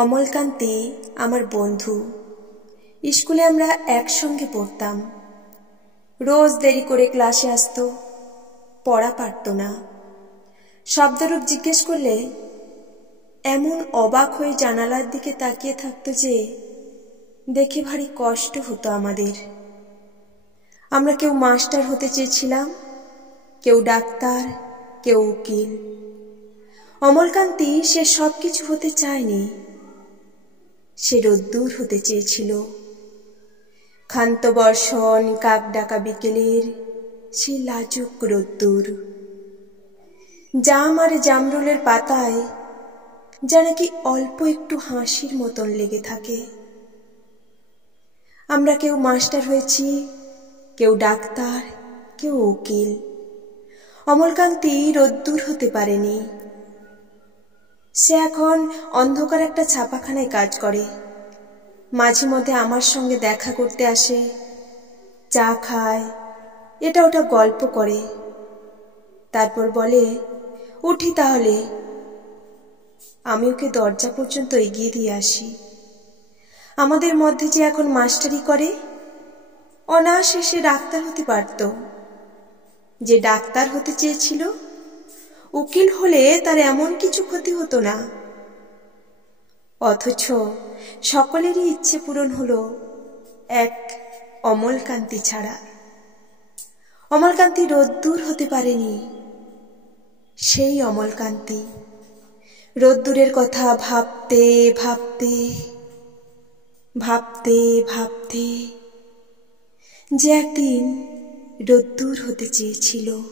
অমলকান্তি আমার বন্ধু। স্কুলে আমরা একসঙ্গে পড়তাম। রোজ দেরি করে ক্লাসে আসতো, পড়া পারত না। শব্দরূপ জিজ্ঞেস করলে এমন অবাক হয়ে জানালার দিকে তাকিয়ে থাকতো যে দেখে ভারী কষ্ট হতো আমাদের। আমরা কেউ মাস্টার হতে চেয়েছিলাম, কেউ ডাক্তার, কেউ উকিল। অমলকান্তি সে সব কিছু হতে চায়নি। সে রোদ্দুর হতে চেয়েছিল। ক্ষান্ত বর্ষণ, কাক ডাকা বিকেলের সেই লাজুক রোদ্দুর। জাম আর জামরুলের পাতায় যা নাকি অল্প একটু হাসির মতন লেগে থাকে। আমরা কেউ মাস্টার হয়েছি, কেউ ডাক্তার, কেউ উকিল। অমলকান্তি রোদ্দুর হতে পারেনি। সে এখন অন্ধকার একটা ছাপাখানায় কাজ করে। মাঝে মধ্যে আমার সঙ্গে দেখা করতে আসে, চা খায়, এটা ওটা গল্প করে। তারপর বলে, উঠি তাহলে। আমি ওকে দরজা পর্যন্ত এগিয়ে দিয়ে আসি। আমাদের মধ্যে যে এখন মাস্টারি করে, অনায়াসে সে ডাক্তার হতে পারত। যে ডাক্তার হতে চেয়েছিল, উকিল হলে তার এমন কিছু ক্ষতি হতো না। অথচ সকলেরই ইচ্ছে পূরণ হলো, এক অমলকান্তি ছাড়া। অমলকান্তি রোদ্দুর হতে পারেনি। সেই অমলকান্তি রোদ্দুরের কথা ভাবতে ভাবতে ভাবতে ভাবতে যে একদিন রোদ্দুর হতে চেয়েছিল।